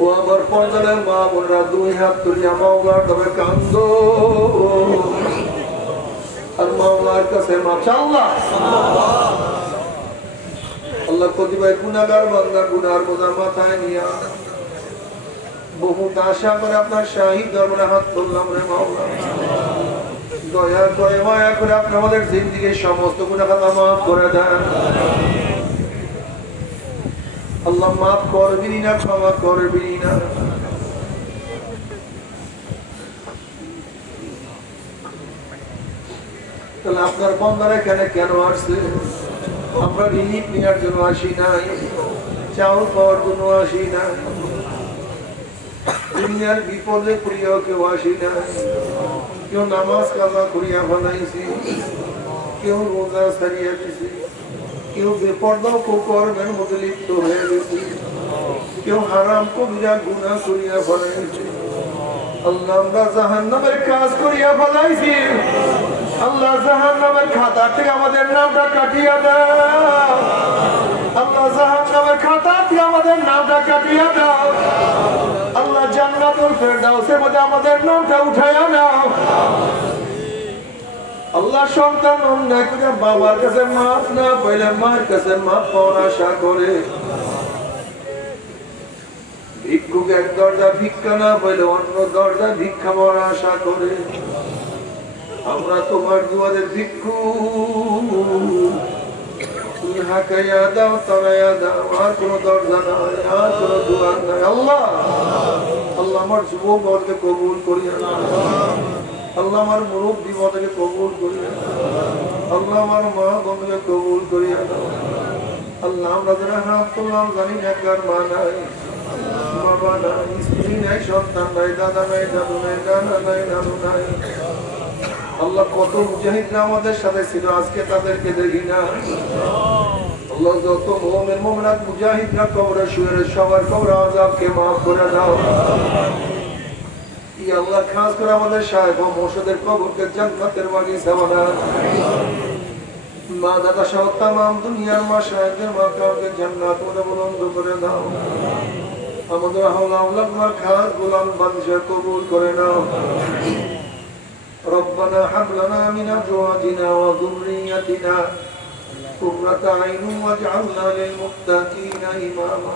ও আমার পর্দালের মা বোনরা দুই হাত তুলিয়া মাওলার তবে কান্দ আর মাওলার কাছে মা আল্লাহ কতিপয় গুণাগার বান্দা গুনার বোঝা মাথায় নিয়া বহুত আশা করে আপনার শাহী দরবারে হাত তুললাম রে মাওলা। দয়া করে, মায়া করে আপনি আমাদের জিন্দিগির সমস্ত গুণা মাফ করে দেন। আল্লাহ মাফ করবি না, ক্ষমা করবি না। তাহলে আপনার বন্ধার এখানে কেন আসছে? আমরা রিলিফ নেওয়ার জন্য আসি নাই চাউল পাওয়ার জন্য আসি নাই। দুনিয়ার বিপদে প্রিয় কেউ আসি না কেউ নামাজ কাজা করিয়া বানাইছি কেউ রোজা সারিয়া দিছি। কেউ বেপর্দাও কর্মের মধ্যে লিপ্ত হয়ে গেছে কেউ হারাম কবিরা গুণা করিয়া বানাইছে আল্লাহ আমরা জাহান কাজ করিয়া বানাইছি আল্লাহ জাহান খাতা থেকে আমাদের নামটা কাটিয়া দাও আল্লাহ জাহান খাতা থেকে আমাদের নামটা কাটিয়া দাও আল্লাহ জান্নাতুল ফেরদাউসের মধ্যে আমাদের নামটা উঠাইয়া নাও আল্লাহ সন্তান অন্যায় করে বাবার কাছে মাফ না পাইলে মার কাছে মাফ পাওয়ার আশা করে। ভিক্ষুক এক দরজা ভিক্ষা না পাইলে অন্য দরজা ভিক্ষা পাওয়ার আশা করে। আমরা তোমার দুয়ারের ভিক্ষু হাঁকাইয়া দাও তারাইয়া দাও, আর কোনো দরজা নাই, আর কোনো দুয়ার নাই। আল্লাহ আল্লাহ আমার বর্গকে কবুল করিয়া নাও। আল্লাহ আমার মুরব্বী মতকে কবুল করিয়া আল্লাহ আমার মা বন্ধুকে কবুল করিয়া আল্লাহ আমরা যারা হাত জানি না, কার মা নাই বাবা নাই, স্ত্রী নাই, সন্তান নাই, দাদা নাই, দাদু নাই, নানা নাই, নানু নাই। আল্লাহ কত মুজাহিদরা আমাদের সাথে ছিল, আজকে তাদেরকে দেখি না। আল্লাহ যত মোমেন মোমনাথ মুজাহিদরা কবরে শুয়ে সবার কবর আজাবকে মাফ করে দাও। খাস করে আমাদের সাহেব ও মোর্শেদের কবরকে জান্নাতের বাগিচা বানান মা দাদা সহ তামাম দুনিয়ার মা সাহেবদের মা কাউকে জান্নাত মধ্যে বুলন্দ করে দাও আমাদের হাওলা আল্লাহ মা খাস গোলাম বাদশা কবুল করে নাও ربنا هب لنا من ازواجنا وذريتنا قرة عين واجعلنا للمتقين اماما